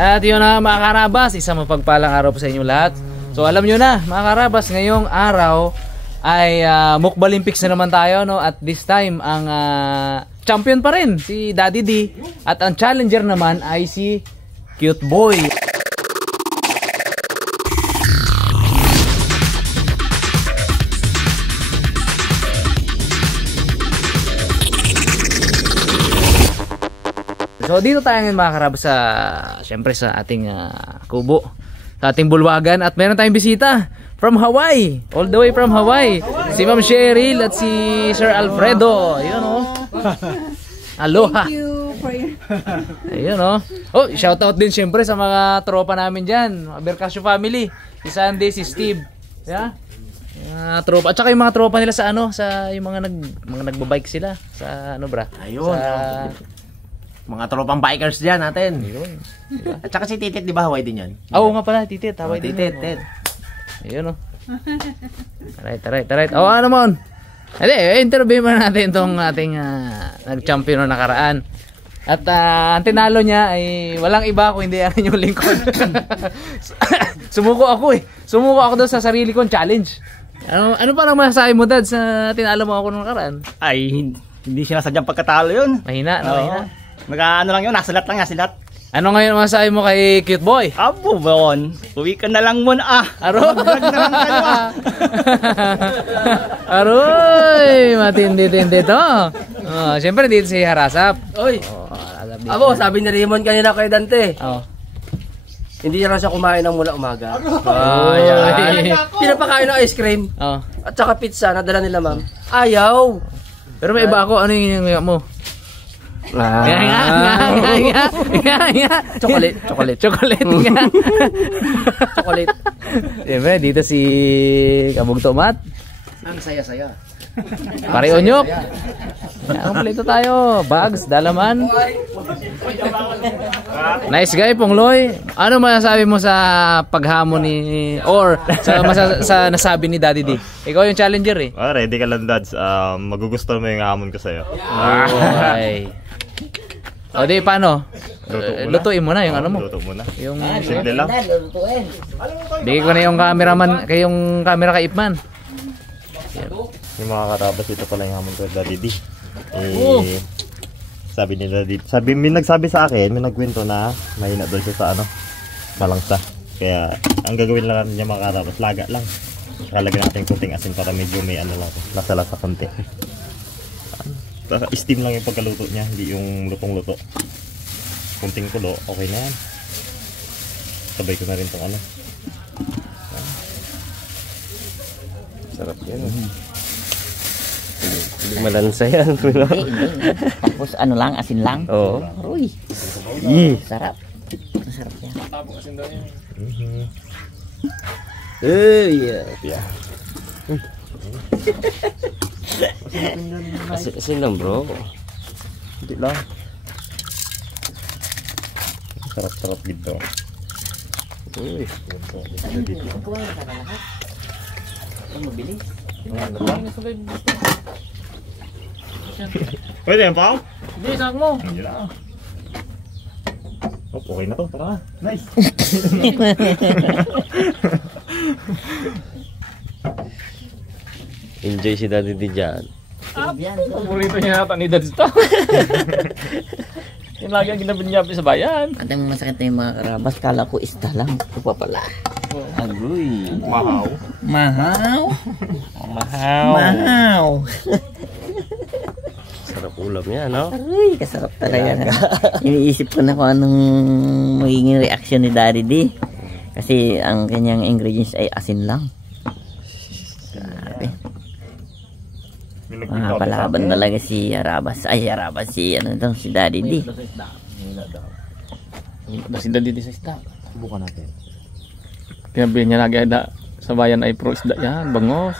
At yun na mga karabas, isang mapagpalang araw po sa inyo lahat. So alam nyo na mga karabas, ngayong araw ay Mukbalimpics na naman tayo, no? At this time ang champion pa rin si Daddy D. At ang challenger naman ay si Cute Boy. So dito tayo ngayon mga karabas sa, syempre sa ating kubo, sa ating bulwagan, at meron tayong bisita from Hawaii, all the way from Hawaii, si Ma'am Cheryl at si Sir Alfredo. Ayun oh. Aloha. Thank you for your... Ayun oh. Oh, shout out din syempre sa mga tropa namin diyan, Bercasio family, si Sandy, si Steve. Yeah? Tropa, at saka yung mga tropa nila sa ano, sa yung mga nagbabike sila sa ano bra? Ayun. Sa mga tropang bikers dyan natin. ayun. At saka si Titit, di ba Hawaii din yan? Oo nga pala, Titit, Hawaii din. Titit. Ayun oh. Alright. Oh, ano mon? Hindi, interview mo natin itong ating nag-champion na nakaraan. At ang tinalo niya ay walang iba kung hindi ang inyong lingkod. Sumuko ako doon sa sarili kong challenge. Ano pa lang masasabi mo, Dad, sa tinalo mo ako nung nakaraan? Ay, hindi sinasadyang pagkatalo yun. Mahina, no? Mahina. Ano lang yun, nasilat lang, nasilat. Ano ngayon masasabi mo kay Cute Boy? Abo, Bon. Uwi ka na lang muna Aro? Mag-vlog na lang kayo Aroy, matindi-tindi to. Siyempre dito si Harasap. Oy. Abo, sabi ni Raymond kanina kay Dante. Hindi na siya kumain ng mula umaga. Ay. Pinapakain ng ice cream. At saka pizza na dala nila, ma'am. Ayaw. Pero may iba ako, ano yung mo? Nga. Chocolate nga. Chocolate. Siyempre, dito si Kabog Tomat. Ang saya-saya. Pare Onyok. Kompleto tayo. Bags, dalaman. Nice guy, Pongloy. Ano masasabi mo sa paghamon ni or sa nasabi ni Daddy D? Ikaw yung challenger eh. Ready ka lang, Dads. Magugustuhan mo yung hamon ko sa'yo. Okay. O di paano? Lutuin mo na yung ano mo. Luto mo na. Yung Simple lang. bigay ko na yung cameraman, yung camera kay Ipman. Yung mga karabas, ito pala yung hamon ko, Daddy D. Sabi ni Daddy, may nagsabi sa akin, may nagkwento na mahina doon siya sa ano, malangsa. Kaya ang gagawin lang niya mga karabas, laga lang. Kalagyan natin kunting asin para medyo may ano lang, lasa-lasa konti. Steam lang yung pagkaluto niya, hindi yung lutong-luto. Kunting kulo, okay na yan. Sabay ko na rin itong ano. Sarap yan. Hindi malansa yan. Tapos ano lang, asin lang. Oo. Uy. Sarap. Masarap yan. Yeah. Asin lang, bro. Hindi lang. Sarap-sarap dito. Uy. Pwede yan, Pao? Hindi, sak mo. Hindi lang. Okay na to, tara. Nice. Enjoy si Daddy D dyan. Paborito niya nata ni Dads to. Yung lagi ang ginabin niya sa bayan. At ang masakit na yung mga karabas, kala ko isda lang. Ito pa pala. Agoy. Mahaw. Sarap ulam yan, no? Aray, kasarap talaga. Iniisip ko na kung anong magiging reaction ni Daddy D. Kasi ang kanyang ingredients ay asin lang. Grabe. Palaban talaga si Arabas. Ay, Arabas si si Daddy D. Si Daddy D sa isda. Subukan natin. Pinabihin niya lagi sa bayan ay pro isda yan, bangos.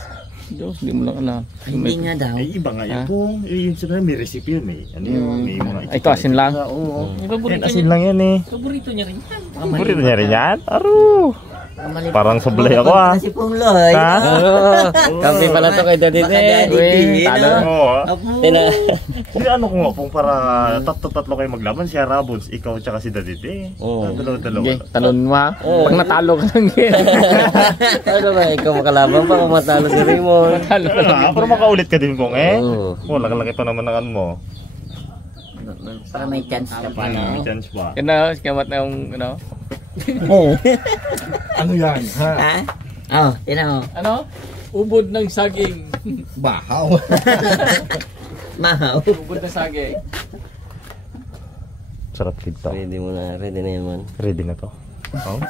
Diyos, di mo lang alam. Hindi nga daw. Ay, iba nga yun po. Yung sinabi, may recipe yun eh. Ano yung may mga... Ito asin lang. Oo. Asin lang yan eh. Paborito niya rin yan. Paborito niya rin yan? Aro! Parang sablay ako ah. Si Pungloy. Ha? Kampi pala to kay Daddy Baka Daddy D, talo. no? Oo ah. Apo. Hindi ano ko nga pong para tatlo kayo maglaban. Si Rabons, ikaw tsaka si Daddy D. Oo. Dalawa. Talon mo ha. Pag natalo ka lang yan. Ano ba, ikaw makalaban pa kung matalo si Raymond. Para makaulit ka din pong eh. Oo. Laki-laki pa naman ng ano mo. Para may chance ka pa, May no? chance pa. Kaya kamat na yung ano. Ano yan? Ha? Ha? Oh, tinan mo. Ano? Ubod ng saging. Bahaw. Mahaw. Ubod ng saging. Sarap dito. Ready mo na, ready na yan man. Ready na to. Oh.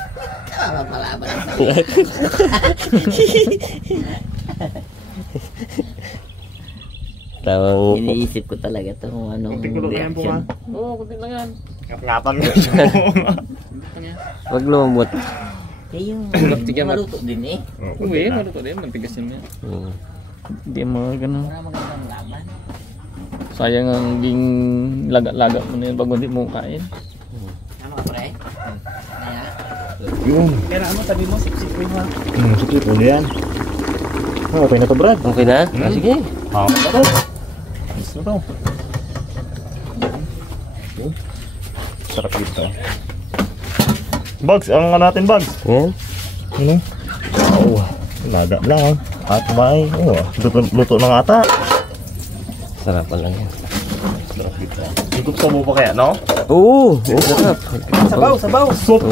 Tama pala ba? Tawang Iniisip ko talaga to kung anong Kunting kulo na yan po reaction. Oo, kunti lang yan. Ngapang wag lumabot. Eh, yung Tiga mat- maluto din eh. Uwi, maluto din. Mantigas yun yan. Hindi mo gano'n. Para magandang laban. Sayang ang ging laga-laga mo na yun bago hindi mo kain. Tama ka, pre? Kaya? Yun. Pero ano, sabi mo, sip-sip mo ha. Sige po na yan. Okay na to Brad. Okay na? Ah, sige. Hawak na to. Gusto to. Sarap dito. Bugs, ang natin Bugs. Yan. Ano? Oo. Laga lang. At may, luto na ata. Sarapan lang yan. Sarap dito. Higup sa mo pa kaya, no? Oo, sarap. Sabaw, sabaw. Soup.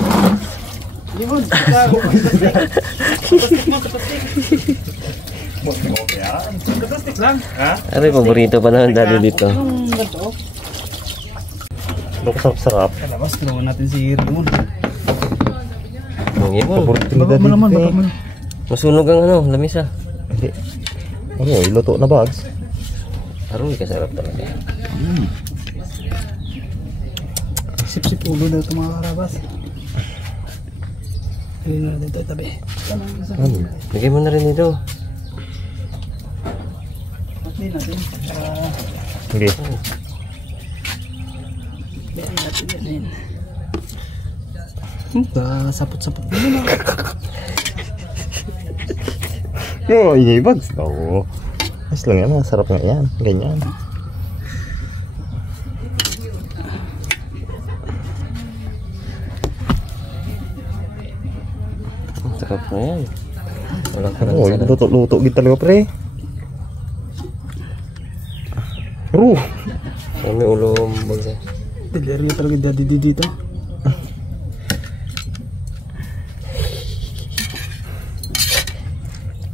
Katustik lang. Ano yung paborito pa naman Daddy dito? Luto sarap. Kalabas, tulungan natin si Raymond. Ang ibon. Paborito ni Daddy. Masunog ang ano, lamisa. Hindi. Ano, iluto na Bugs. Aroy, kasarap talaga. Sip-sip ulo daw ito mga karabas. Hindi na natin ito tabi. Lagay mo na rin dito. Hindi natin. Hindi. Sapot-sapot mo na. Oo, ingay Bugs. Oo. Ayos lang yan, sarap nga yan. Ganyan. Sarap na yan. Walang Oo, sarap. luto gid talaga pre. Ru. May ulo bagsa. Delirio talaga Daddy D dito.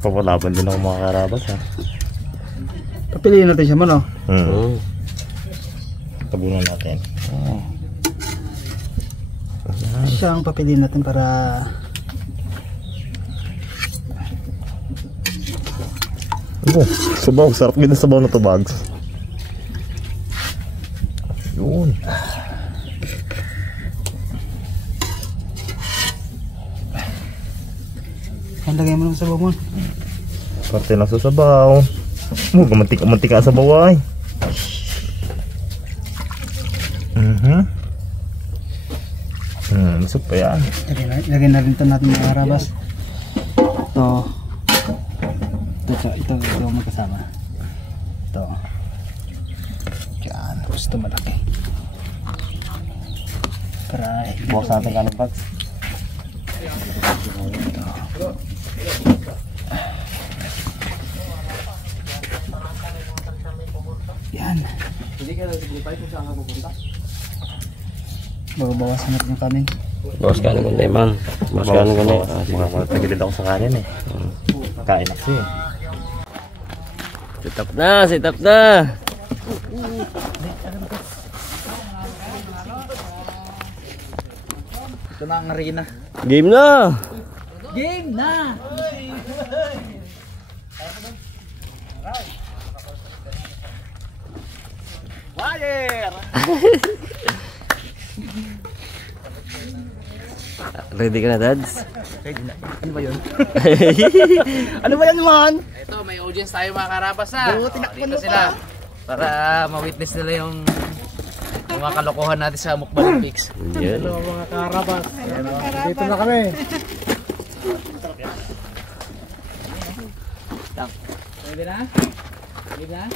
Papalaban din ako mga karabas ha. Papiliin natin siya man oh. Tabunan natin. Siya ang papiliin natin para Sabaw, sarap din ang sabaw na to Bugs. Yun. ang lagay mo ng sabaw mo. Parte na sa sabaw. Mantika sa sabaw ay. Masuk pa yan. Lagay na rin ito natin mga karabas. Ito magkasama. Ito. Diyan, gusto malaki. Para Bukas natin kanin Bugs. yan. Bawasan natin yung kanin. Bawas ka naman tayo man. Bawas ka naman ganyan. Mga tagilid ako sa kanin eh. Kain ako eh. Sit up na, sit up na. Ito na ang arena. Game na. Game na! Ready ka na, Dads? Ano ba yun? Ano ba yan man? Ito, may audience tayo mga karabas ha. Dito sila. Para ma-witness nila yung mga kalokohan natin sa Mukbang Olympics. Yan. Mga karabas. Dito na kami. Hindi na? Hindi na?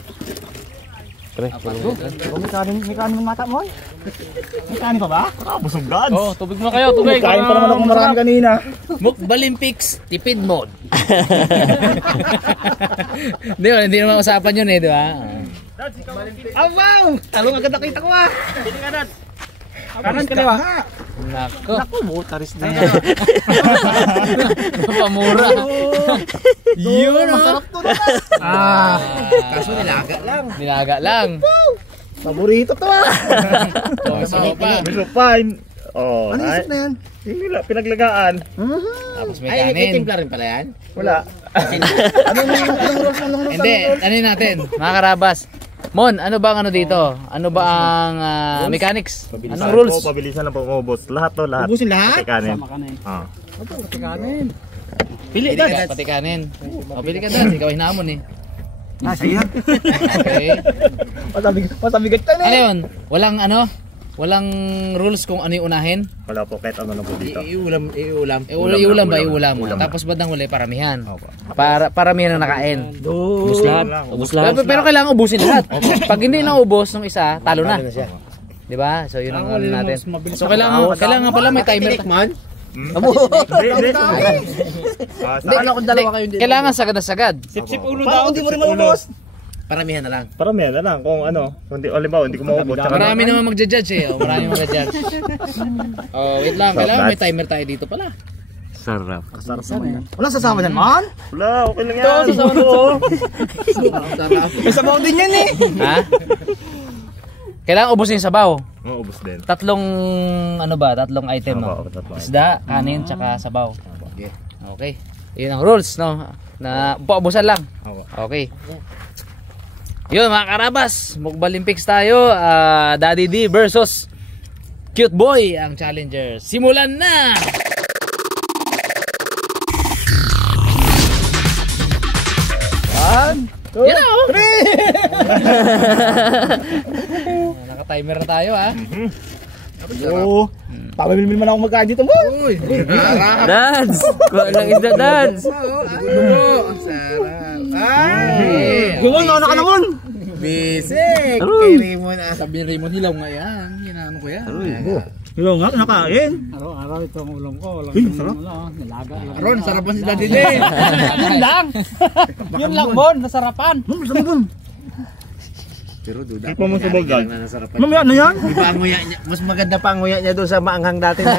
Pre. May kanin mata mo. May kanin pa ba? Busog gads. Oh, tubig mo kayo, tubig. Kain pa naman ako marami kanina. Mukbalimpics, tipid mode. Hindi naman usapan yun eh, di ba? Abaw! Talong agad nakita ko ah. Pili ka doon. Kanan kaliwa. Nako. Naku, butaris na yan. Pamura. Yun, Masarap to na. Kaso nilaga lang. Nilaga lang. Paborito to ah. Oh, so pa. Gusto fine. Oh, Ano isip na yan? Hindi lang pinaglagaan. Tapos may Ay, may kanin. timpla rin pala yan? Wala. Anong rules? Hindi, ano natin, mga karabas. Mon, ano ba ang ano dito? Ano ba ang mechanics? Anong rules? Pabilisan lang po maubos. Lahat to, lahat. Ubusin lahat? Pati kanin. Ah. Pili ka, pati kanin. O, pili ka doon, ikaw hinamon eh. Sige. Okay. Masabigat ka na Ano yun? Walang rules kung ano yung unahin? Wala po, kahit ano lang po dito. Iulam. Iulam ba? Iulam. Tapos bandang huli, paramihan. Paramihan ang nakain. Ubus lahat. Ubus lahat. Pero kailangan ubusin lahat. Pag hindi lang ubos ng isa, talo na. Di ba? So yun ang ano natin. So kailangan pala may timer. Tikman? Hindi. Paano kung dalawa kayo dito? Kailangan sagad. Sip-sip ulo daw. Hindi mo rin maubos. Paramihan na lang. Paramihan na lang kung ano. Hindi, halimbawa, hindi ko maubos. Marami naman magja-judge eh. Marami magja-judge. Oh, wait lang. Kailangan may timer tayo dito pala. Sarap. Walang sasama dyan, man. Wala, okay lang yan. May sabaw din yan eh. Ha? Kailangan ubusin yung sabaw. Maubos din. Tatlong item, no? Tatlo. Isda, kanin, tsaka sabaw. Okay. Yun ang rules, no? Na paubusan lang. Okay. Yun mga karabas, Mukbalimpics tayo. Daddy D versus Cute Boy ang challenger. Simulan na! Yan na, oh! Naka-timer na tayo, ha? Oo. Pamimilmin man ako magkain dito mo. Dads! Kuha lang isda, Dads! Ang sarap. Ay! Gawin na ka naman. Bisik! Kay Raymond. Sabi ni Raymond, hilaw nga yan. Ginano ko yan. Hello nga, nakain. Araw-araw ito ang ulam ko. Walang Sarap. nilaga. Ron, sarap pa sila din eh. Yun lang. Yun lang, Bon. Nasarapan. Masarap mo. Pero duda. Hindi pa mo subog, Dad. Mamaya na yan. Iba ang nguya niya. Mas maganda pa ang nguya niya doon sa maanghang dati na.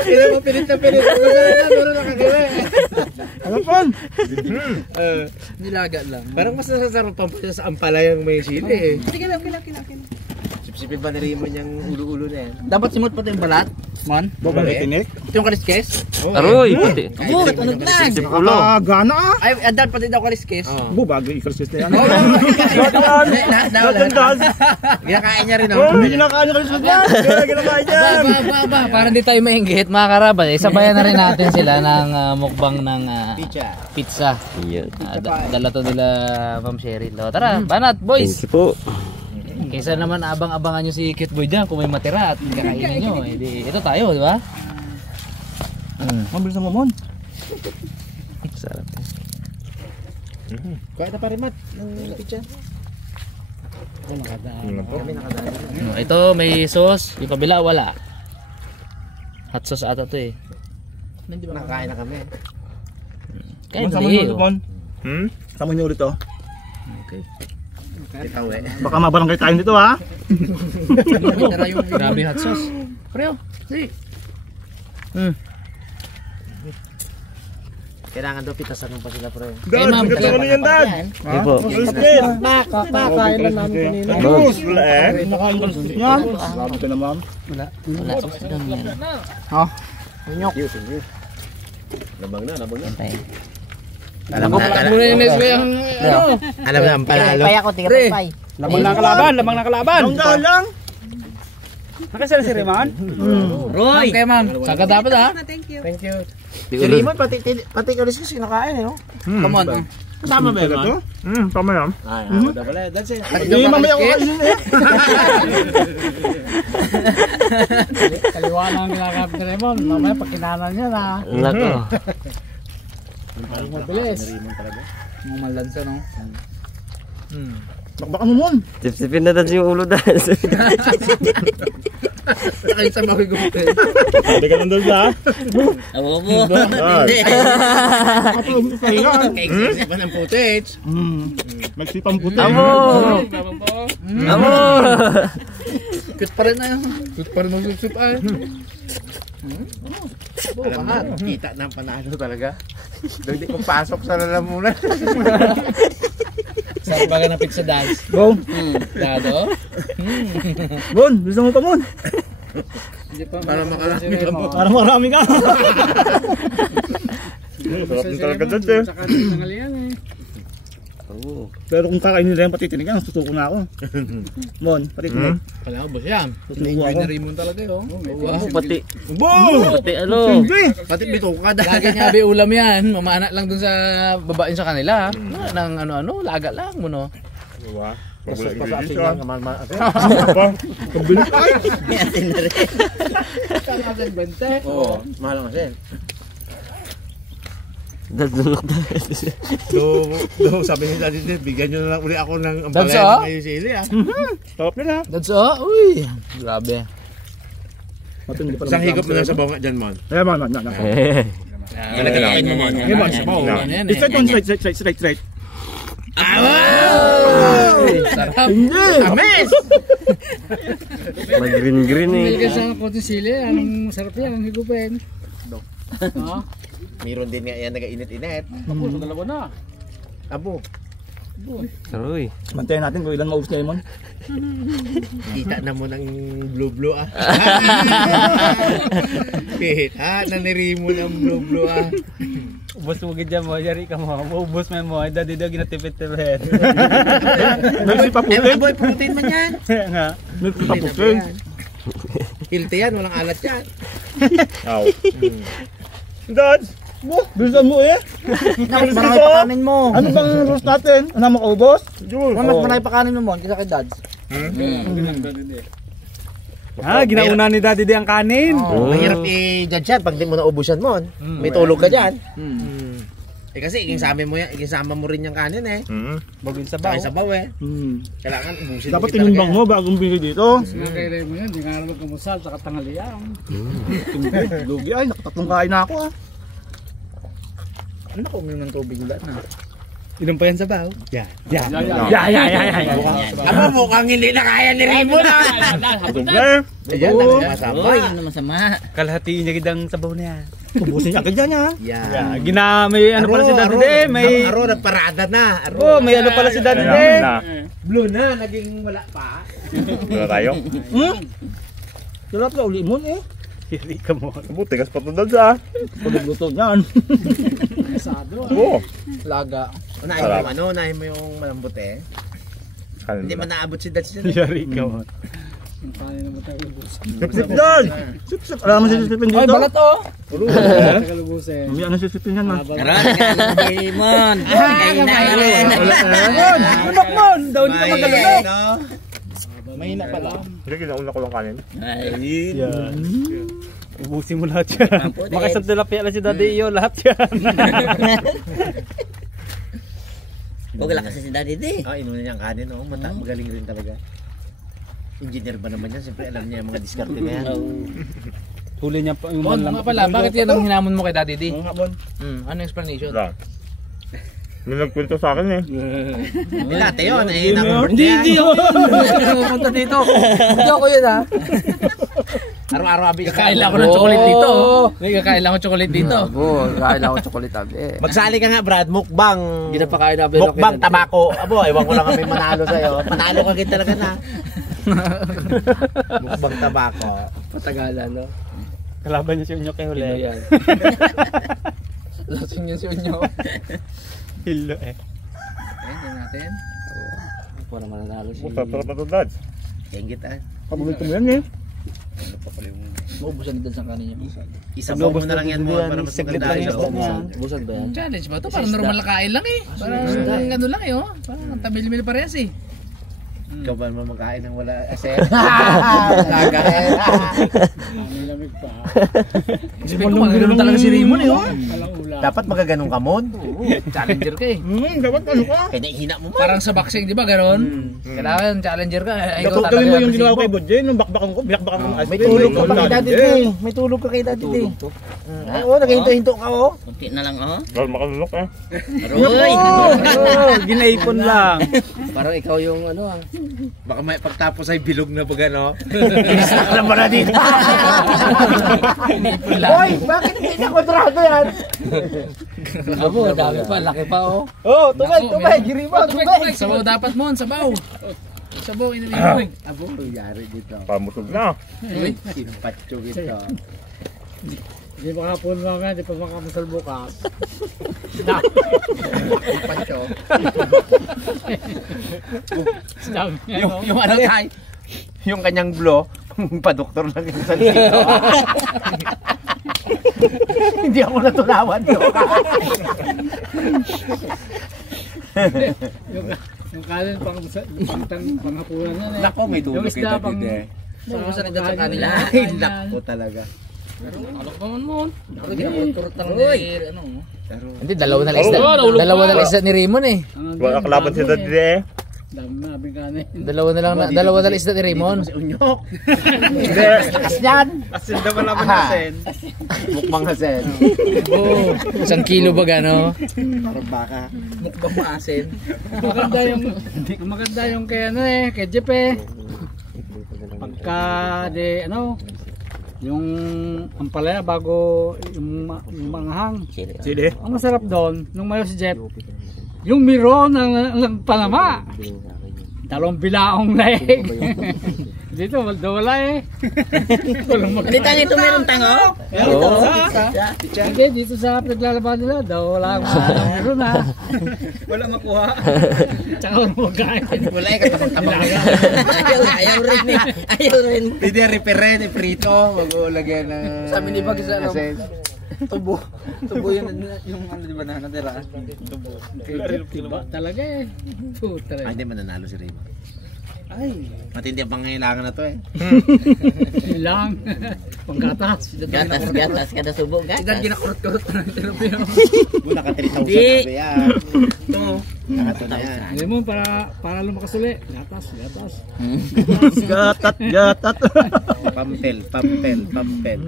Kailan mo pilit na pilit. Masarap na, pero nakagawa. Ano pa? Nilaga lang. Parang mas nasasarap pa sa ampalayang may sili eh. Kila. Sipsipin ba ni Raymond yung ulo-ulo na yan? Dapat simot pa ito yung balat. Man? Babalay tinik. Ito yung kaliskes? Aroy! Pati. Tunod lang. Gana ah. Ay, dapat pati daw kaliskes. Bu, bagay i-curses na yan. Ginakain niya rin Hindi kinakain yung curses yan. Kinakain yan. Para hindi tayo mainggit, mga karabas, sabayan na rin natin sila ng mukbang ng pizza. Yun. Dala to nila Ma'am Cheryl. O, tara, banat, boys! Thank you po. Kaysa naman abang-abangan nyo si Cute Boy dyan kung may matira at kakainin nyo. Ito tayo, di ba? Mabilis na mamon. Sarap. Kuha na pa rin, Mat. Ng pizza. Ito, may sauce. Yung kabila, wala. Hot sauce ata to eh. Nakain na kami. Kaya Sama dali. niyo ulit, Mon. Sama niyo ulit, oh. Ikaw eh. Baka mabarangay tayo dito, ha? Grabe hot sauce. Preo, si. Kailangan daw pitasan pa sila, bro. Kay ma'am, Bigat naman yan, Dad. Sige po. Kakain lang namin kanina. Ubus, wala eh. Yan. Sabi ka na, ma'am. wala sauce doon. Meron. Antay. Alam na, Muna yung next way ang ano. alam na ang palalo. Lamang na kalaban, lamang na kalaban. Daw lang. Nakasala si Reman? Roy! Kay ma'am. Saka dapat ha? Si Raymond, pati kaliskes kinakain eh, no? Come on. Kasama ba yun? Tama yan. Ay, ako daw pala. That's it. Hindi, mamaya ko kayo eh. Kaliwa lang ginagap ni Raymond. Mamaya pag kinanan niya na. Nako. Mabilis. Mga malansa, no? Bakbaka mo mon. Sip-sipin na dance yung ulo dance. Nakita mo ako gumapin. Sabi ka lang doon siya. Abo po. Kaya ba ng footage? Magsipang puti. Amo! Amo! Cute pa rin na yun. Cute pa rin ng susup ay. Alam mo, kita na ang panalo talaga. Doon di ko pasok sa lalamunan. Saan ba ka napit sa dance? Go. Dado? Mon, gusto mo pa mon. Para makarami ka mo. Para marami ka. Sarap din talaga doon eh. Sa kanin ng alian eh. Pero kung kakainin nila yung patitinig, susuko na ako. Mon, patitinig. Kala ko ba siya? Susuko ako. Raymond talaga yun. Pati, Boom! pati ano. Pati bito ka Lagi nga be ulam yan. Mamana lang dun sa babain sa kanila. Nang ano-ano, laga lang mo no. Diba? Pasok pa sa atin Pag-ulit yan. Kamal-mal. Oo, mahal ang asin. Dadulok dance. Do, sabi ni Daddy Dave, bigyan nyo na lang uli ako ng That's ampalaya all? ng kayo sili ah. Sarap nila. That's all. Uy. Grabe. Isang higop na lang sa bunga dyan, man. Eh, mon. Eh. Kalagalakin mo, man. Eh, mon, sabaw. Ano yan eh. Straight on, straight. Sarap. Hindi. Ames! Mag-green-green eh. Bili ka sa konting sili. Anong sarap yan ang higupin. Mayroon din nga yan nag-init-init. Dalawa na. Abo, Aroy. Mantayin natin kung ilan maubos niya mon. kita na mo ng blue ah. Kita na nirimo ng blue ah. Ubus mo gidya mo. Yari ka mo. Ubus mo mo. Dadi daw ginatipit-tipit. Merci pa putin. Aboy, putin man yan. Nga. Merci pa putin. Hilti yan, walang alat yan. Aw. Dad! Bilisan mo eh. Mas marami pa kanin mo. Ano bang rules natin? Ano makaubos? Mas marami pa kanin mo, Mon, kisa kay Dads. Ginauna ni Daddy di ang kanin. Mahirap i-judge yan pag di mo naubusan mo. May tulog ka dyan. Eh kasi ikinsama mo rin yung kanin eh. Bagong Sabaw. Sabaw eh. Kailangan ubusin. Dapat tinimbang mo bagong bili dito. Kaya mo yan. Di nga naman kumusal sa katanghalian. Lugi ay, nakatatlong kain na ako ah. Ano ko uminom ng tubig ulan na? Inom pa yan sa baw. Ya. Aba mukhang hindi na kaya ni Raymond ah. Doble. Ayan, masama. Oy, ano masama. Kalahati niya gidang sabaw niya. Tubusin niya agad yan ha. Yan. May ano pala si Daddy di. May... Aro, nagparada na. Oh, may ano pala si Daddy di. Blue na, naging wala pa. Wala tayo. Sarap na uli mo eh. Hiri ka mo. Tigas pa to dad sa. Pagluto niyan. Oo. Laga. Unahin mo yung malambot eh. Hindi man naabot si Dads dyan. Hiri ka mo. Sip dad. Sip. Alam mo si sipin dito. Ay, balat oh. May ano si sipin yan man. Karon, Raymond. Kain na yan. Anak mon. Daw hindi ka magagalok. Mahina pala. Hindi, kinauna ko lang kanin. Ubusin mo lahat yan. Makasang tilapia lang si Daddy iyo. Lahat yan. Huwag lang kasi si Daddy di. Inunan niya ang kanin, oh. Magaling rin talaga. Engineer ba naman yan? Siyempre alam niya yung mga diskarte na yan. Huli niya pa yung Bon, nga pala, bakit yan ang hinamon mo kay Daddy D? Ano yung explanation? Wala. May nagkwento sa akin eh. Nilate yun, eh. Hindi ako yun. Pumunta dito. Hindi ako yun ha. Araw-araw abi. Kakain lang ako ng chocolate dito. May kakain lang ako chocolate dito. Kakain lang ako chocolate abi. Magsali ka nga, Brad. Mukbang. Ginapakain nabi. Mukbang tabako. Abo, ewan ko lang kami manalo sa'yo. Manalo ka kita talaga na. Mukbang tabako. Patagalan, no? Kalaban niya si Unyo kay Huli. Yan. Lasing niya si Unyo. Hilo eh. Ayun natin. Para mananalo siya. Sarap na to dad. Tingit ah. Paborito mo yan eh. Ano pa pala yung Maubusan din sa kanin niya. Isabaw mo na lang yan mo para mas maganda yung Busag ba yan? Challenge ba to? Parang normal na kain lang eh. Parang ano lang eh, oh. Parang tabil-mil parehas eh. Ikaw ba naman magkain ng wala asin? Nagain. Lamig pa. Sabi ko, magaganon talaga si Raymond eh, oh. Dapat magaganong ka mon. Challenger ka eh. Dapat ano ka? Kaya naihina mo man. Parang sa boxing, di ba ganon? Kailangan challenger ka. Ay, ikaw Gawin mo yung talaga ginawa ko kay Bodje, nung bakbakan ko, binakbakan ko ng ice May tulog ka pa kay Daddy D. May tulog ka kay Daddy D. Oo, naghinto-hinto ka oh. Kunti na lang, oh. Well, makalunok eh. Aroy! Ginaipon lang. Parang ikaw yung ano ah. Baka may pagtapos ay bilog na pag ano. Inistak na mo na dito. Hoy, bakit hindi na kontrado yan? Abo, dami pa, laki pa oh. Oh, tubig, giri mo, tubig. Sabaw dapat mo, sabaw. Sabaw, inumin mo. Abo, yari dito. Pamusog na. Uy, sinupatyo ito. Hindi pa kapon mga, hindi pa makamasal bukas. Patyo. Yung ano tayo? Yung kanyang blow, pa-doktor lang yung salito. Hindi ako natunawan doon. yung kanin panghapunan na eh. Nako, may tulog kay Daddy D. Maubusan din sa kanila. Ay, nako talaga. Alok naman mo. Pero ginakurot lang ni, ano. Hindi, dalawa na lang isda. Dalawa na lang isda ni Raymond eh. Wala kalaban si Daddy eh. Dami na abing kanin. Dalawa na lang isda ni Raymond. Si Unyok. Hindi. Takas yan. Asin na wala man asin. Mukbang hasen. Oh, 1 kilo ba gano? Parang baka. Mukbang maasin. Maganda yung kay ano eh, kay Jeep eh. Pagka di ano, yung ampalaya bago yung manghang. Sige. Ang masarap doon, nung mayo si Jeff, yung miro ng Panama. Dalawang bilaong laig. Dito, wala eh. Dito ito meron tango? Oo. Hindi, dito sa naglalaban nila, daw wala akong meron na. Wala makuha. Tsaka wala magkain. Wala eh, katabang-tabang. Ayaw rin eh. Ayaw rin. Hindi, reperin, prito. Mag-ulagyan ng... Sabi ni Bagis, ano? hasen. Tubo yung ano di ba na natira? Tiba talaga eh. Putre. Ay, hindi mananalo si Raymond. Ay, matindi ang pangangailangan na to eh. Ilang. Panggatas. Gatas kada subo, gatas. Idan ginakurot-kurot na ng Pilipino. Muna ka 3,000 Hindi. sabi yan. Ito. Nakato na yan. Alam mo, para lumakas uli. Gatas. Gatat. Pampel.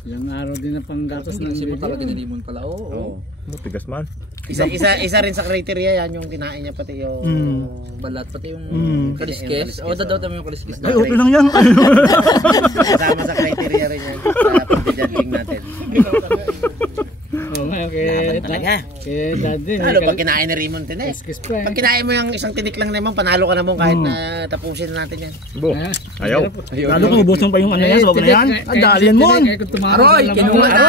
Ilang araw din na panggatas ng Kasi mo video. talaga ni Raymond pala. Oo. Tigas man. Isa rin sa criteria yan yung kinain niya pati yung Balat pati yung kaliskis. O daw mo yung kaliskis. Ay, okay lang yan. kasama sa criteria rin yan sa pag-judging natin. Okay, talaga. kay daddy. Lalo pag kinain ni Raymond din eh. Kiss pa Pag kinain mo yung isang tinik lang naman, panalo ka naman kahit na tapusin na natin yan. Bo. Ayaw. Lalo kung ubusan pa yung ano yan, sabag na yan. Ang dalian mo. Aroy, kinuha na.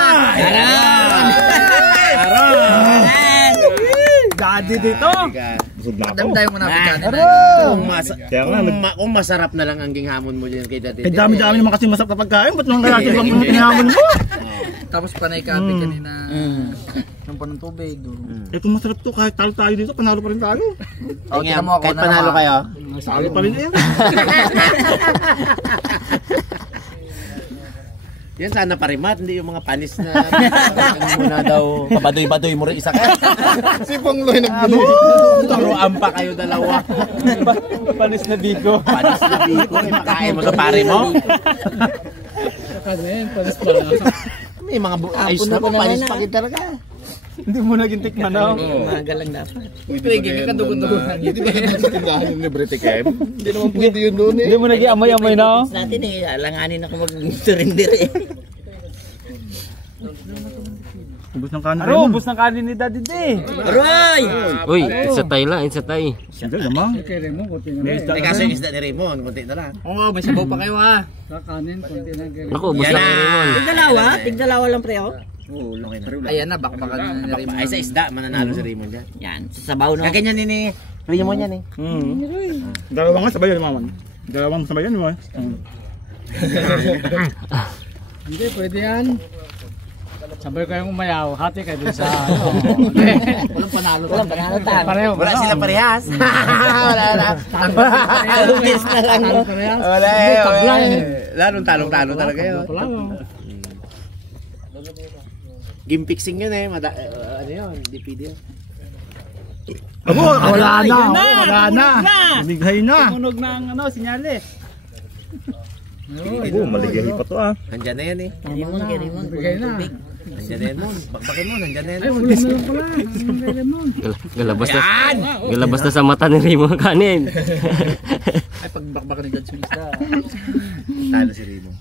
Daddy dito. Busog na ako. Damdayo mo na pagkanin. Kaya nga, Kung masarap na lang ang ginghamon mo dyan kay Daddy. Eh dami-dami naman kasi masarap na pagkain. Ba't naman kaya bang pinahamon mo? Tapos panay ka ate kanina. Nung pa ng tubig. Eh kung masarap to, kahit talo tayo dito, panalo pa rin tayo. Tingnan mo ako Kahit na panalo naman. kayo. Salo pa rin yan. Yan sana parimat, hindi yung mga panis na muna daw pabadoy-badoy mo rin isa ka. si Pongloy nagbili. Turuan pa kayo dalawa. Panis na bigo. Panis na biko, makain mo sa pare mo. Kanin, panis pa lang. May mga ayos na pa, panis pa rin talaga. Hindi mo naging tikman na. Umaga lang dapat. Pwede ka dugon-dugon. Hindi ba yung tindahan ng Librete Cam? Hindi naman pwede yun doon eh. Hindi mo naging amoy-amoy na. Natin eh, alanganin ako mag-surrender eh. Ubus ng kanin. Aro, ubus ng kanin ni Daddy D. Aroy! Uy, isa tayo lang, isa tayo. Hindi naman. Kay Remo, kunti na rin. Teka, kaso yung isda ni Raymond, konti na lang. Oo, may sabaw pa kayo ha. Kanin, kunti na kay Remo. Naku, ubus na kayo Raymond. Tigdalawa lang pre oh. Oo, laki na. Ayan na, bakbakan na ni Raymond. Ay, sa isda, mananalo si Raymond dyan. Yan, sasabaw no. Kaganyan din ni Raymond yan eh. Dalawa nga sabay yan, maman. Dalawang sabay yan, mo. Hindi, pwede yan. Sabay kayong umayaw, hati kayo dun sa Walang panalo. Walang panalo tayo. pareho. Wala sila parehas. Wala na. Lubis na lang. Wala eh. Wala eh. Lalong talong-talo talaga yun. Game fixing yun eh. Ano yun? DPD yun. Abo, wala na. Bigay na. Tumunog na ang sinyales. Oo, maligayi pa to ah. Nandyan na yan eh. Rimon, Bigay na. Nandyan na yan mo. Bakbakin mo, nandyan na yan. Ay, wala na lang pala. Rimon. Galabas na sa mata ni Raymond kanin. Ay, pagbakbakan ni Dad Sumista. Talo si Rimo.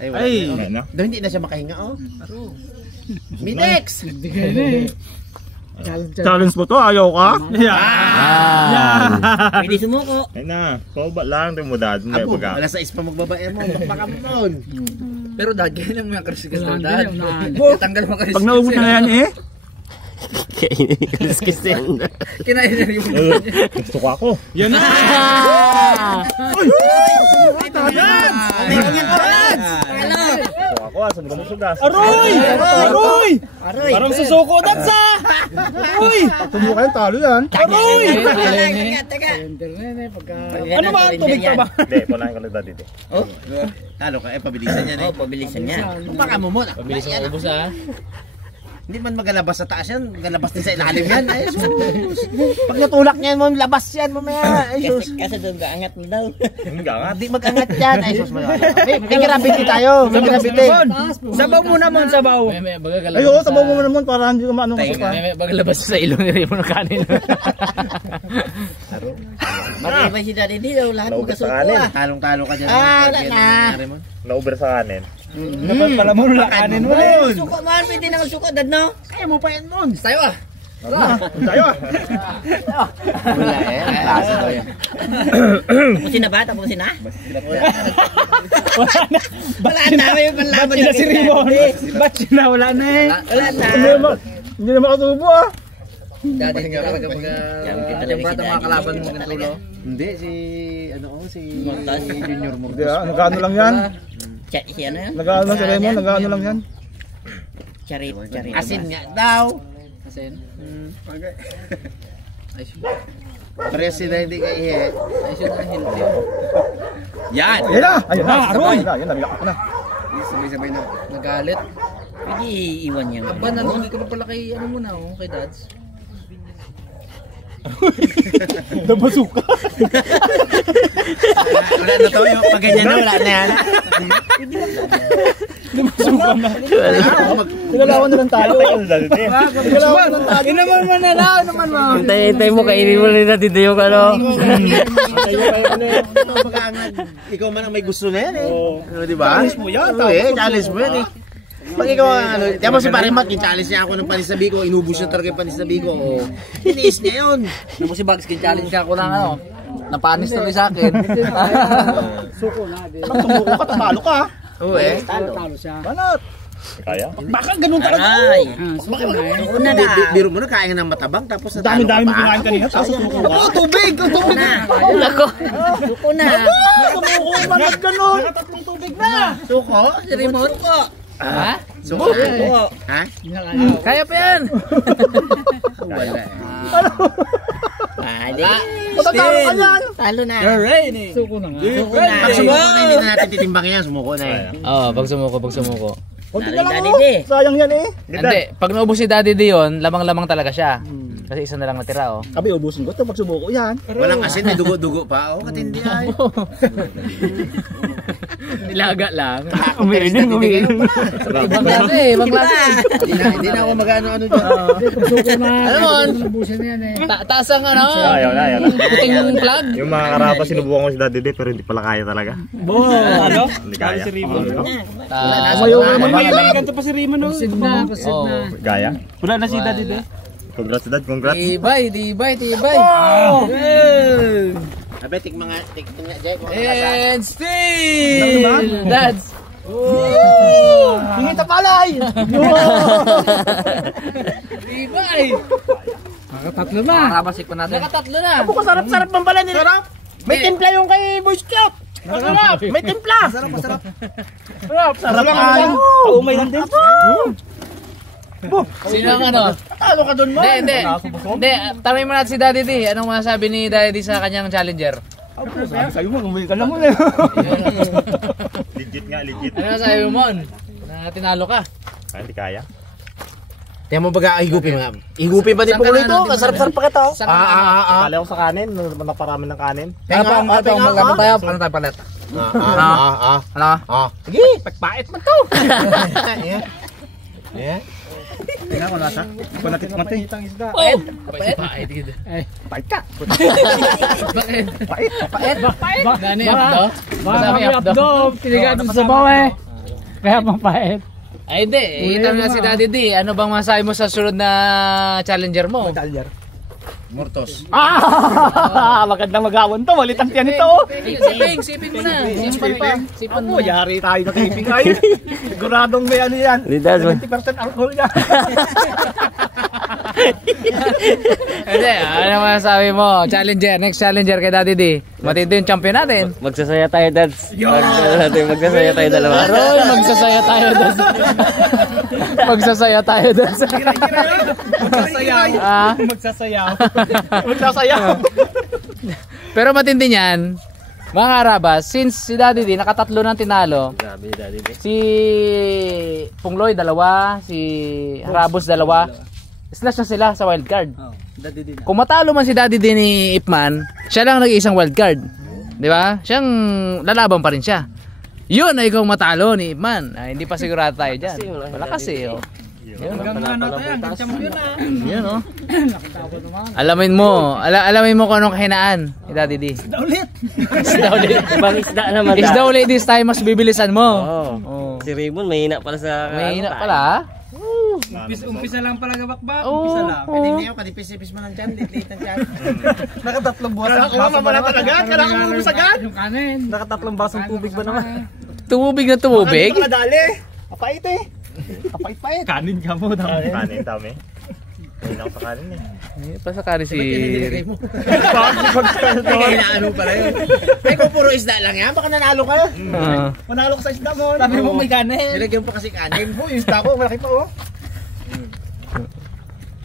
Ay, wala. Ano? Daw hindi na siya makahinga oh. Minex! Bigay na eh. Challenge mo to, ayaw ka? Pwede sumuko. Ay na, soba lang, tumudad mo. Apo, alas 6 pa magbabae mo. Bakbakan mo nun. Pero Dad, ganyan mo yung karisikas ng Dad. Tanggal mo karisikas. Pag naubos na yan eh. Kainin ni Kaliskis yan. Kinain na yung Gusto ko ako. Yan na! Gusto ako ah, saan ka mo sugas? Aroy! Aroy! Parang susuko dansa! Aroy! Tumuka yung talo yan. Aroy! Ano ba ang tubig ka ba? Hindi, pulahin ka lang dito. talo ka, pabilisan niya Oo, pabilisan niya. Baka mo muna. Pabilis ang ubos ah. Hindi man magalabas sa taas yan, magalabas din sa ilalim yan. Ay, sus. Pag natulak niyan mo, labas yan mamaya. Ay, sus. Kasi doon kaangat mo daw. Hindi ka nga. Hindi mag-angat yan. Ay, sus. May gravity tayo. May gravity. Sabaw muna mo, sabaw. May baga galabas. Ay, oo, sabaw mo naman para hindi ka maano ka pa. May baga labas sa ilong ni Raymond kanin. Matibay si Daddy D daw. Lahat Naugas magkasuko sa kanin. ah. Talong-talo ka dyan. Wala na. Nauber sa kanin. Dapat pala mo lakanin mo. Suko man, pwede na magsuko, Dad, no? Kaya mo pa yan nun. Tayo ah. Tayo ah. Wala eh. Klase ko yan. Tapusin na ba? Tapusin na? Wala na. May panlaban Ba't si Rimon? Ba't na? Wala na eh. Wala na. Hindi na makatubo ah. Pahinga ka kapag talaga yung bata si mga Daddy. kalaban mo Talaga. ng tulo. Hindi, si si Junior mo. Hindi ah, nag-ano lang yan. Si ano yan? Nag-ano si Raymond, nag-ano lang yan. Charit. Asin nga daw. Asin? Parehas sila hindi ka ihe. Ay, siya na healthy. Yan! Ayun na! Ayun na! Aroy! Ayun na, nilak ko na. Sabay-sabay na. Nagalit. Pwede iwan yan. Aba, nalugay ka pa pala kay ano muna oh, kay Dads. Nabasuka. Wala na to, yung pag ganyan na wala na yan. Nabasuka na. Pinalawan na lang tayo. Pinalawan na lang tayo. Inaman mo na lang. Inaman mo. Hintay mo, kainin mo rin natin yung ano. Ikaw man ang may gusto na yan eh. Ano, di ba? Challenge mo yan. Challenge mo yan eh. Pag ikaw ano, diyan mo si Pare Mac, challenge niya ako ng panisabi ko, inubos niya talaga yung panisabi ko. Tiniis niya yun. Ano mo si Bugs, challenge ka ako ng ano, napanis tuloy sa akin. Suko na. Pag tumuko ka, talo ka. Oo eh. Talo siya. Banat. Kaya? Baka ganun talaga. Ay! Suko na eh. Suko na na. Biro mo na, kaya ng matabang, tapos natalo ka Dami-dami mo pa. kinain kanina, tapos tumuko ka. Oo, tubig! Tubig! Nako. Suko na. Tumuko ka, banat ganun. Suko? Si Remote? Ha? Suko? Ha? Kaya pa yan! Wala eh. Pwede. Matatalo ka yan. Talo na. Suko na nga. Suko na. Pag sumuko na, hindi na natin titimbangin yan. Sumuko na eh. Oo, pag sumuko. Kunti Nari na lang Daddy oh. D. Sayang yan eh. Hindi, pag naubos si Daddy D yun, lamang-lamang talaga siya. Kasi isa na lang natira oh. Kami ubusin ko ito pag sumuko yan. Walang asin, may dugo-dugo pa. Oo, katindi ay. Nilaga lang. Umiinom. Ibang klase. Hindi na ako mag-ano-ano dyan. Suko na. Alam mo, Ubusin na yan eh. taas ang ano, Ayaw na. puting plug. Yung mga karapa sinubukan ko si Daddy Day pero hindi pala kaya talaga. Ano? Hindi kaya. Si Rimon. Umayaw ka naman May yan. ganito pa si Rimon. Pasid na. Pasid na. Gaya. Wala na si Daddy de. Congrats Dad, congrats. Tibay. Abe, tikman nga, Jay. And still! Dads! Hingita palay! Tibay! Nakatatlo na. Nakabasik pa natin. Nakatatlo na. Sarap-sarap ng pala nila. May timpla yung kay Boy Scout. Masarap! May timpla! Masarap. Sarap kain! Kaumay lang din. Sino ang ano? Talo ka doon, man! Hindi. Tanongin mo natin si Daddy D. Anong masasabi ni Daddy D sa kanyang challenger? Sa'yo mo, umay ka naman eh. Legit nga, legit. Ano masasabi mo, Mon? Na tinalo ka? Ay, hindi kaya. Tiyan mo baga, higupin mga. Higupin ba ni Punglo ito? Kasarap-sarap pa kita. Tali ako sa kanin, naparami ng kanin. Ano tayo? Ano tayo palit? Ano? Sige! Pagpait man to. Yeah. Tingnan ko nasa. Kung natikman to. Pait. Pait ka. Pait. Gani abdo? Marami abdo. Tinigaan sa bawa eh. Kaya mapait. Ay hindi, itanong na si Daddy D. Ano bang masasabi mo sa sunod na challenger mo? Mortos. Magandang mag-awon to. Malit ang tiyan ito. Sipin mo na. Sipin mo. Yari tayo na taping kayo. Siguradong may ano yan. 70% alcohol yan. Hindi, ano masasabi mo? Challenger, next challenger kay Daddy D. Matindi yung champion natin. Magsasaya tayo, Dads. Magsasaya tayo dalawa. Aroy, magsasaya tayo doon. Magsasaya tayo doon. Magsasayaw. Pero matindi niyan, mga karabas, since si Daddy D nakatatlo ng tinalo, Grabe, Daddy D. si Pungloy dalawa, si Harabos dalawa, slash na sila sa wild card. Kung matalo man si Daddy D ni Ipman, siya lang nag-iisang wild card. Di ba? Siyang lalaban pa rin siya. Yun ay kung matalo ni Ipman. Hindi pa sigurado tayo dyan. Wala kasi. Oh. Hanggang ano tayo, hanggang champion na. Yun oh. Alamin mo kung anong kahinaan ni Daddy D. Isda ulit. Ibang isda naman. Isda ulit this time, mas bibilisan mo. Oh. Si Raymond, mahina pala sa... Mahina pala. Umpisa lang pala gabakbak. Umpisa lang. Pwede niyo, kadipis-ipis mo ng tiyan, lit-lit ng tiyan. Nakatatlong buwan. Mamala talaga, kailangan mo umisagan. Yung kanin. Nakatatlong basong tubig ba naman? Tumubig na tumubig. Nakadali. Apait eh. Kapait-pait. Kanin ka mo. Kanin, dami. Hindi ako sa kanin eh. Pasakari si... Kailangan mo pala yun. Ay, kung puro isda lang yan, baka nanalo ka. Manalo ka sa isda mo. Sabi mo may kanin. Nilagyan pa kasi kanin. Yung isda ko, malaki pa oh.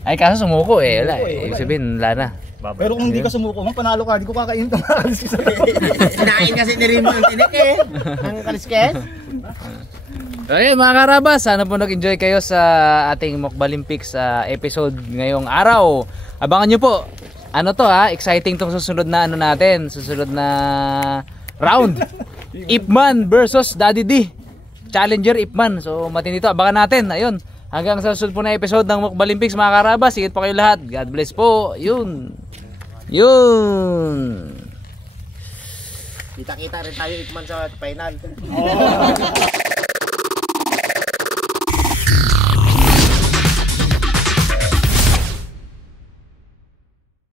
Ay kaso sumuko eh. Wala eh. Ibig sabihin, wala na. Pero kung hindi ka sumuko, panalo ka. Hindi ko kakain ito. Sinain kasi ni Rimo ang tinik eh. Ang kaliskes. Okay mga karabas, sana po nag-enjoy kayo sa ating Mukbalimpics episode ngayong araw. Abangan nyo po. Ano to ha? Exciting tong susunod na ano natin. Susunod na round. Ipman versus Daddy D. Challenger Ipman. So matindi to. Abangan natin. Ayun. Hanggang sa susunod po na episode ng Mukbalimpics mga karabas. Sigit po kayo lahat. God bless po. Yun. Kita-kita rin tayo Ipman sa final.